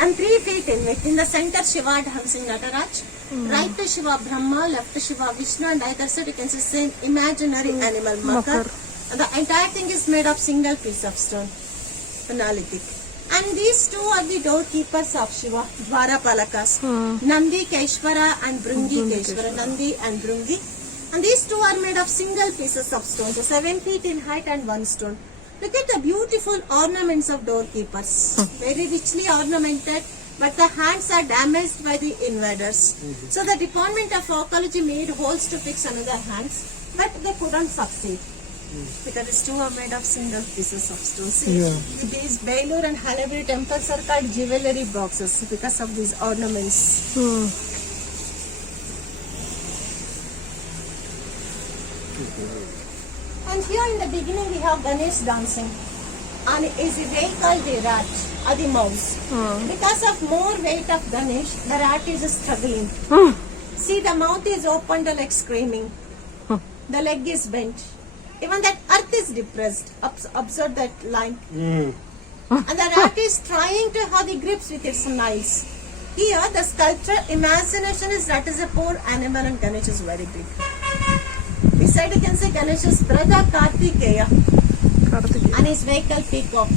And 3 feet in width. In the center, Shiva dancing Nataraj. Right to Shiva Brahma, left to Shiva Vishnu, and either side you can see same imaginary animal Makar. And the entire thing is made of single piece of stone, monolithic. And these two are the doorkeepers of Shiva, Dwarapalakas, Nandi Keshwara and Brungi Keshwara, Nandi and Brungi. And these two are made of single pieces of stone, so 7 feet in height and 1 stone. Look at the beautiful ornaments of doorkeepers, very richly ornamented, but the hands are damaged by the invaders. So the Department of Archaeology made holes to fix another hands, but they couldn't succeed. Because these two are made of single pieces of stone. See, these Belur and Halebidu temples are called jewelry boxes because of these ornaments. And here in the beginning we have Ganesh dancing. And is the vehicle the rat or the mouse. Because of more weight of Ganesh, the rat is struggling. See, the mouth is opened like screaming. The leg is bent. Even that earth is depressed. Observe that line. And the rat is trying to have the grips with its nails. Here, the sculpture imagination is rat is a poor animal and Ganesh is very big. Beside you can see Ganesh's brother Kartikeya. And his vehicle Peacock.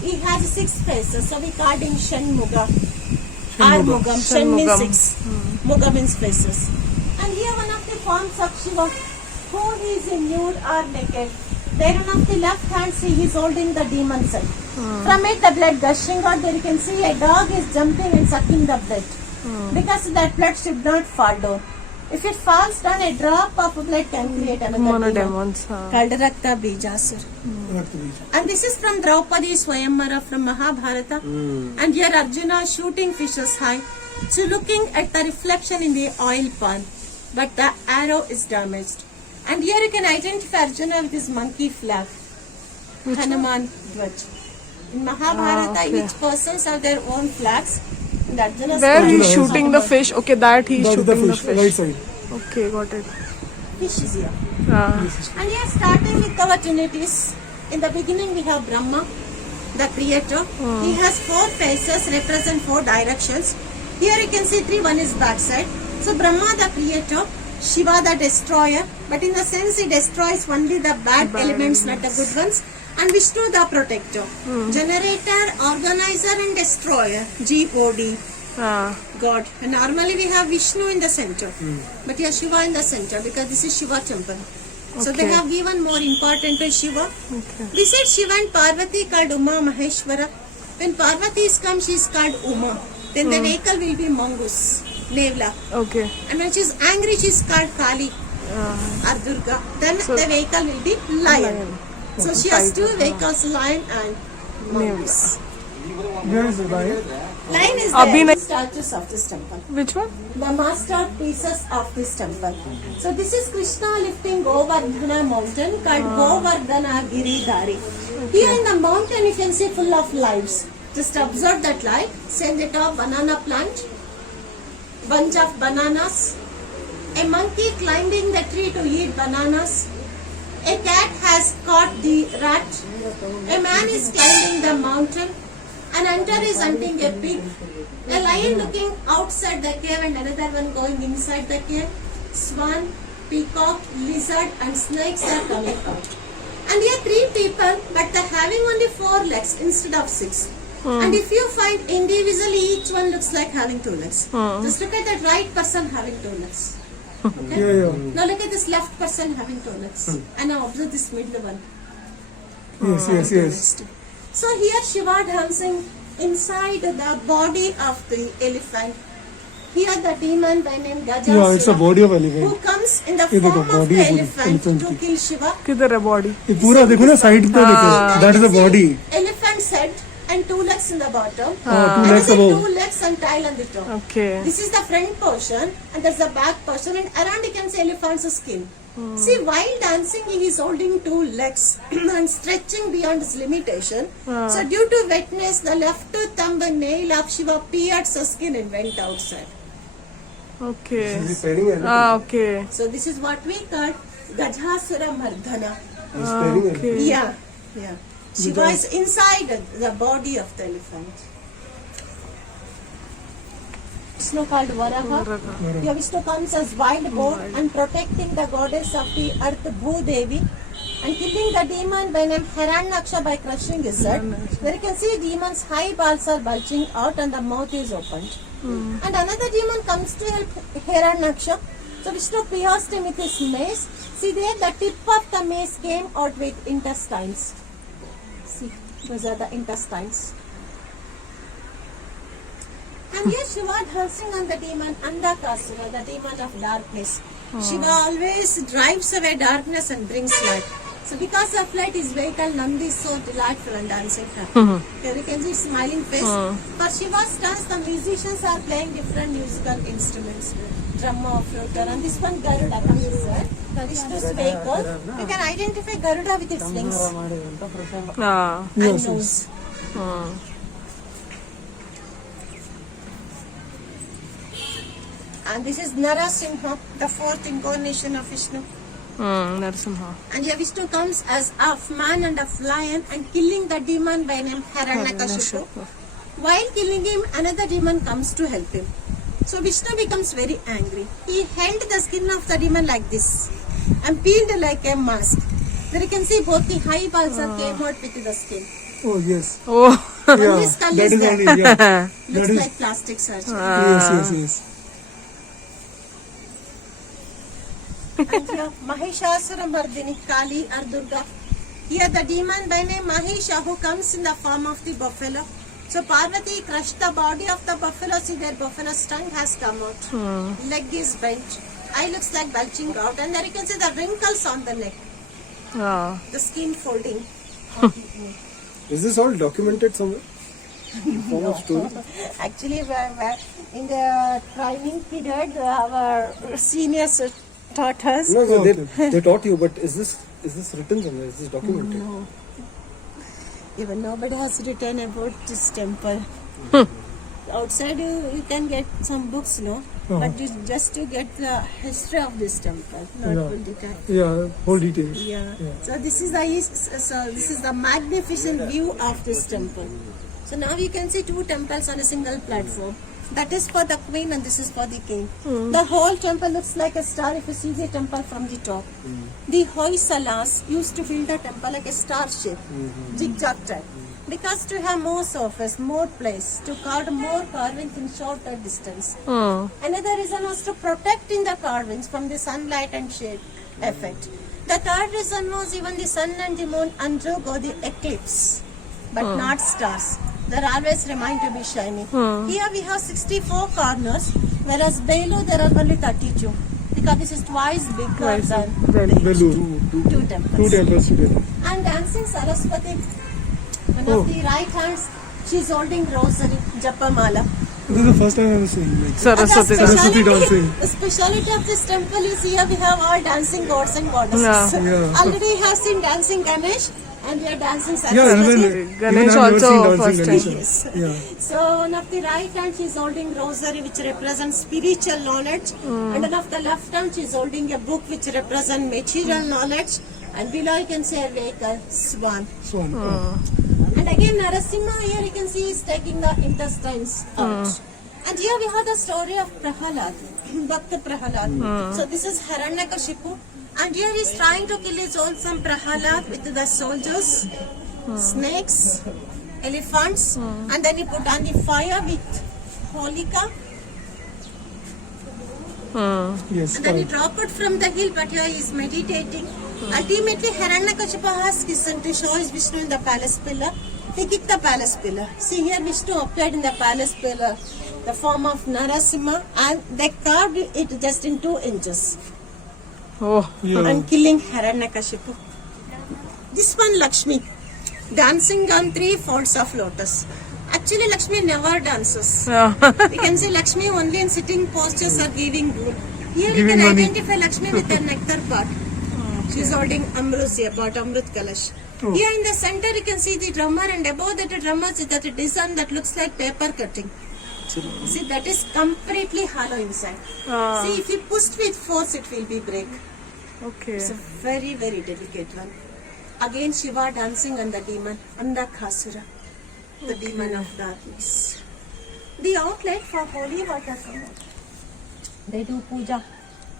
He has 6 faces, so we called him Shanmuga. Armugam. Shan means 6. Muga means faces. And here one of the forms of Shiva, who is in nude or naked. There on the left hand see he is holding the demon's head. From it the blood gushing out. There you can see a dog is jumping and sucking the blood. Because that blood should not fall down. If it falls down, a drop of blood can create another demon called Rakta Bijasur. And this is from Draupadi Swayamvara from Mahabharata. And here Arjuna shooting fishes high, so looking at the reflection in the oil pond, but the arrow is damaged. And here you can identify Arjuna with his monkey flag, Hanuman Dwaj. In Mahabharata, each persons have their own flags. And Arjuna's Where flag he's is shooting the Hanuman. fish. Okay, that he's shooting the fish. Right side. Okay, got it. Fish is here. And here starting with our trinities. In the beginning we have Brahma, the creator. He has 4 faces, represent 4 directions. Here you can see 3, one is back side. So Brahma the creator, Shiva the destroyer, but in the sense he destroys only the bad elements, not the good ones. And Vishnu the protector, generator, organizer and destroyer, G-O-D. God. And normally we have Vishnu in the center, but here Shiva in the center because this is Shiva temple. So they have given more important to Shiva. Besides Shiva and Parvati called Uma Maheshwara. When Parvati is come, she is called Uma. Then the vehicle will be Mongoose, Nevla. Okay. And when she is angry, she is called Kali or Durga. Then the vehicle will be Lion. So she has 2 vehicles, Lion and Mongoose. Where is the lion? Lion is the statues of this temple. Which one? The masterpieces of this temple. So this is Krishna lifting Govardhana mountain called Govardhana Giridhari. Here in the mountain you can see full of lives. Just observe that light. See on the top banana plant, bunch of bananas, a monkey climbing the tree to eat bananas, a cat has caught the rat, a man is climbing the mountain, an hunter is hunting a pig, a lion looking outside the cave and another one going inside the cave, swan, peacock, lizard and snakes are coming out. And here 3 people, but they're having only 4 legs instead of 6. And if you find individually, each one looks like having 2 legs. Just look at that right person having 2 legs. Okay? Now look at this left person having 2 legs. And now observe this middle one. Yes. So here Shiva dancing inside the body of the elephant. Here the demon by name Gajasura, Yeah, it's a body of elephant. who comes in the ये देखो, form of body the है पूरी, elephant elephant to की. kill Shiva. किधर है body? ये पूरा देखो ना साइड पे देखो. That is the body. Elephant's head and 2 legs in the bottom. 2 And legs then above. 2 legs and tail on the top. Okay. This is the front portion and there's the back portion and around you can see elephant's skin. See, while dancing he is holding 2 legs and stretching beyond his limitation. So due to wetness, the left thumb and nail of Shiva pierced the skin and went outside. Okay. He's staring at it. Okay. So this is what we call Gajasura Mardhana. He's staring at it. Okay. Yeah. Shiva is inside the body of the elephant. Vishnu called Varaha. Here Vishnu comes as wild boar and protecting the goddess of the earth Bhudevi and killing the demon by name Hiranyaksha by crushing his head. Where you can see demon's high balls are bulging out and the mouth is opened. And another demon comes to help Hiranyaksha. So Vishnu pierced him with his mace. See there, the tip of the mace came out with intestines. See, those are the intestines. And here Shiva dancing on the demon Andhakasura, the demon of darkness. Shiva always drives away darkness and brings light. So because of light, his vehicle Nandi is so delightful and dancing. Here you can see smiling face. For Shiva's dance, the musicians are playing different musical instruments. Drummer, flute, and this one Garuda comes here. The Vishnu's vehicle. You can identify Garuda with its wings Ah. and nose. And this is Narasimha, the fourth incarnation of Vishnu. Narasimha. And here Vishnu comes as a man and a lion and killing the demon by name Hiranyakashipu. While killing him, another demon comes to help him. So Vishnu becomes very angry. He held the skin of the demon like this and peeled like a mask. There you can see both the high balls are came out with the skin. Oh, yes. Oh. Only skull That is is there. only, yeah. Looks is- like plastic surgery. Yes. And here, Mahishasura Mardini, Kali or Durga. Here the demon by name Mahisha who comes in the form of the buffalo. So Parvati crushed the body of the buffalo. See their buffalo's tongue has come out. Leg is bent. Eye looks like bulging out. And there you can see the wrinkles on the neck. Ah. The skin folding. Is this all documented somewhere? Form of story? Actually, in the training period, our seniors taught us. No, they taught you, but is this written somewhere? Is this documented? No. Even nobody has written about this temple. Outside you can get some books, no? But just to get the history of this temple, not full detail. Yeah, whole details. Yeah. So this is the magnificent view of this temple. So now you can see two temples on a single platform. That is for the queen and this is for the king. The whole temple looks like a star if you see the temple from the top. The Hoysalas used to build the temple like a star shape, zigzag type. Because to have more surface, more place, to carve more carvings in shorter distance. Another reason was to protect in the carvings from the sunlight and shade effect. The third reason was even the sun and the moon undergo the eclipse, but not stars. They're always remain to be shining. Here we have 64 corners, whereas Belu there are only 32. Because this is twice bigger than Vellore. two temples. Two temples together. And dancing Saraswati, one of the right hands, she's holding rosary, Japamala. This is the first time I'm seeing like Saraswati. Saraswati dancing. The speciality of this temple is here we have all dancing gods and goddesses. Yeah. Already we have seen dancing Ganesh and we are dancing Yeah, Saraswati. even Ganesh I've never also seen first dancing time. Yes. Yeah. So one of the right hand she is holding rosary which represents spiritual knowledge and one of the left hand she is holding a book which represents material knowledge and below you can see a vehicle, swan. So, And again Narasimha here you can see is taking the intestines out. And here we have the story of Prahalad, Bhakta Prahalad. So this is Hiranyakashipu and here he is trying to kill his own son Prahalad with the soldiers, snakes, elephants and then he put on the fire with Holika yes. and then he dropped it from the hill but here he is meditating. Ultimately Hiranyakashipu has his son to show his Vishnu in the palace pillar. He kicked the palace pillar. See here Vishnu appeared in the palace pillar, the form of Narasimha and they carved it just in 2 inches. Oh. Yeah. And killing Hiranyakashipu. This one Lakshmi, dancing on 3 folds of lotus. Actually Lakshmi never dances. Yeah. You can see Lakshmi only in sitting postures or giving good. Here you Giving can money. identify Lakshmi with the nectar pot. She is holding ambrosia pot, Amrit Kalash. Here in the center you can see the drummer and above that drummer is that design that looks like paper cutting. See that is completely hollow inside. See if you push with force it will be break. Okay. It's a very very delicate one. Again Shiva dancing on the demon, Andhakasura, the demon of darkness. the outlet for holy water. They do puja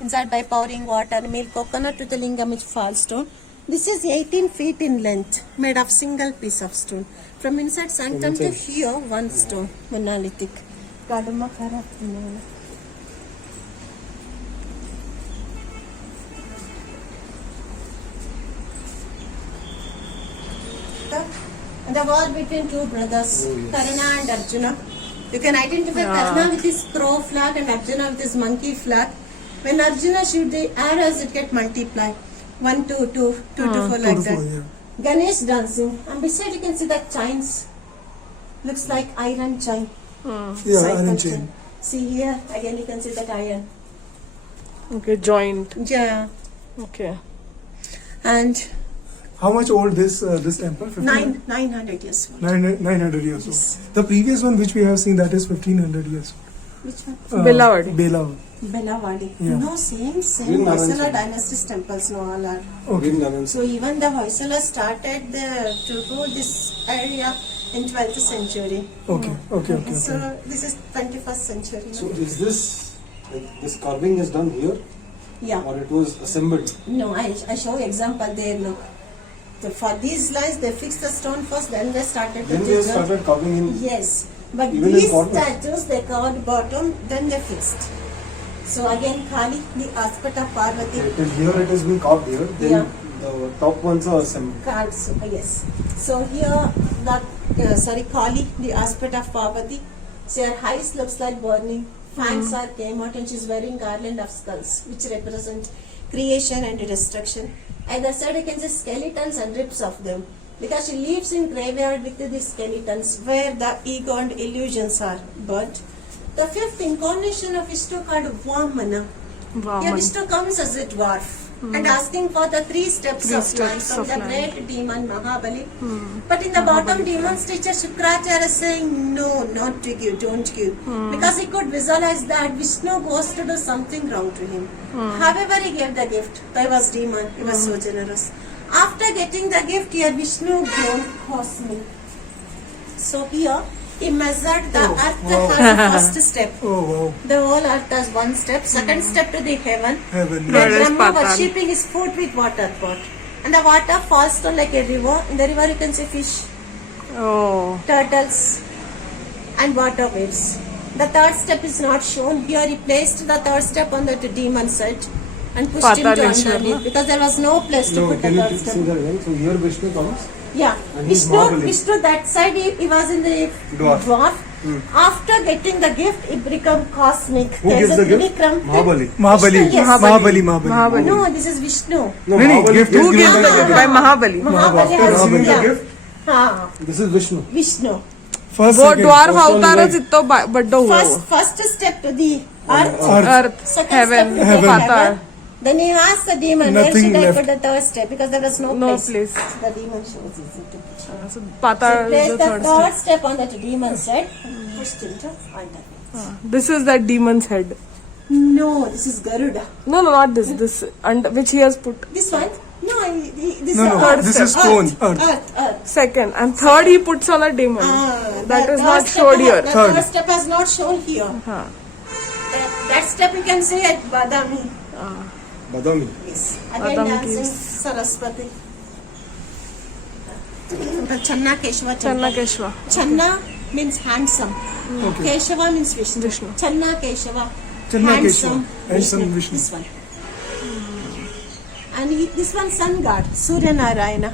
inside by pouring water, milk, coconut to the lingam which falls down. This is 18 feet in length, made of single piece of stone. From inside sanctum to here, one stone, monolithic. Kaduma kara. The war between two brothers, Karna and Arjuna. You can identify Karna with his crow flag and Arjuna with his monkey flag. When Arjuna shoot the arrows, it get multiplied. 1, 2, 2, 2 to 4 like that. Yeah. Ganesh dancing. And beside you can see that chains. Looks like iron chain. Yeah, iron chain. See here, again you can see that iron. Okay, joint. Yeah. Okay. And How much old this temple? 900 years old. 900 years old. The previous one which we have seen, that is 1500 years Which one? old. Belawadi. Belawadi. Belawadi. Yeah. No, same Green Hoysala Narayan. dynasty's temples, no all are. Okay. So even the Hoysala started to go this area in 12th century. Okay. So this is 21st century. No? So is this, like this carving is done here Yeah. or it was assembled? No, I show example there. Look. So for these lines, they fixed the stone first, then they started to Then they chisel. started carving in. Yes, but Even in these corners. statues they covered bottom, then they fixed. So again, Kali, the aspect of Parvati. Till here it has been carved here. Then Yeah. the top ones are assembled. Cards, yes. So here, Kali, the aspect of Parvati. So her eyes looks like burning. Fangs are came out and she's wearing garland of skulls, which represent creation and destruction. Either side you can see skeletons and ribs of them. Because she lives in graveyard with the skeletons where the ego and illusions are. But the fifth incarnation of Vishnu called Vamana. Here Vaman. Vishnu comes as a dwarf and asking for the 3 steps Three of steps life from of the life. great demon Mahabali. But in the bottom, demon's teacher Shukracharya is saying, no, not to give, don't give. Because he could visualize that Vishnu goes to do something wrong to him. However, he gave the gift. He was demon, he was so generous. After getting the gift, here Vishnu grown cosmic. So here, he measured the earth has the first step. Oh wow. The whole earth has 1 step. Second step to the heaven. Heaven. Where Third is Brahma Patal. worshipping his foot with water pot. And the water falls down like a river. In the river you can see fish, Oh. turtles and water waves. The third step is not shown. Here he placed the third step on the demon side and pushed him to Pataleshwara. underneath because there was no place to No, put the can you third see step. that again? So here Vishnu comes. Yeah, And he's marveling. Vishnu that side he was in the Dwarf. After getting the gift, it become cosmic. Who There is gives a the gift? Trikram. Mahabali. Mahabali. Vishnu, yes. Mahabali. Mahabali. No, this is Vishnu. No, No, Mahabali gift is is Who given gives by the the gift? By Mahabali. Mahabali After has receiving the yeah. gift, हाँ, this is Vishnu. Vishnu. First, वो second. द्वार first one अवतारच like- इतो बड्डो हुआ वो. First step to the earth. Earth, Second heaven, step to the Patal. heaven. Then he asked the demon where Nothing should I left. put the third step because there was no No place. place. The demon shows easy to put. So So Patal is place the the third third step. step on that demon's head and pushed him to underneath. This is that demon's head. No, this is Garuda. No, not this. This under which he has put. This one? No, this No, is no, earth. this is stone. Earth. Earth. Second and third he puts on a demon. That The is third not step showed here. The Third. third step has not shown here. Huh. That step you can see at Badami. Badami. Yes. Again Badam dancing gives- Saraswati. Channa Keshava Channa temple. Keshava. Channa means handsome. Keshava means Vishnu. Vishnu. Channa Keshava. Channa handsome Keshava. Handsome Vishnu. This one. And this one sun god, Surya Narayana.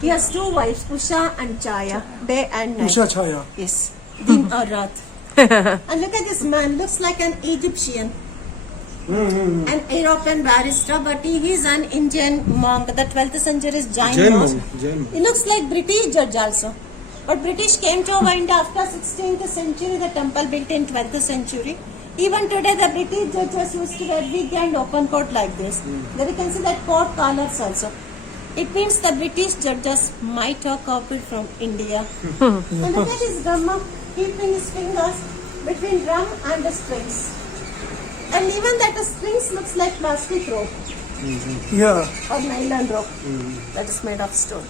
He has 2 wives, Usha and Chaya, day and night. Usha Chaya. Yes, Din or Rat. And look at this man, looks like an Egyptian. An European barrister, but he is an Indian monk. The 12th century is Jain monk. He looks like British judge also. But British came to India after 16th century, the temple built in 12th century. Even today the British judges used to wear wig and open coat like this. There you can see that coat collars also. It means the British judges might have copied from India. And look at his drummer keeping his fingers between drum and the strings. And even that the strings looks like plastic rope Yeah. or nylon rope that is made of stone.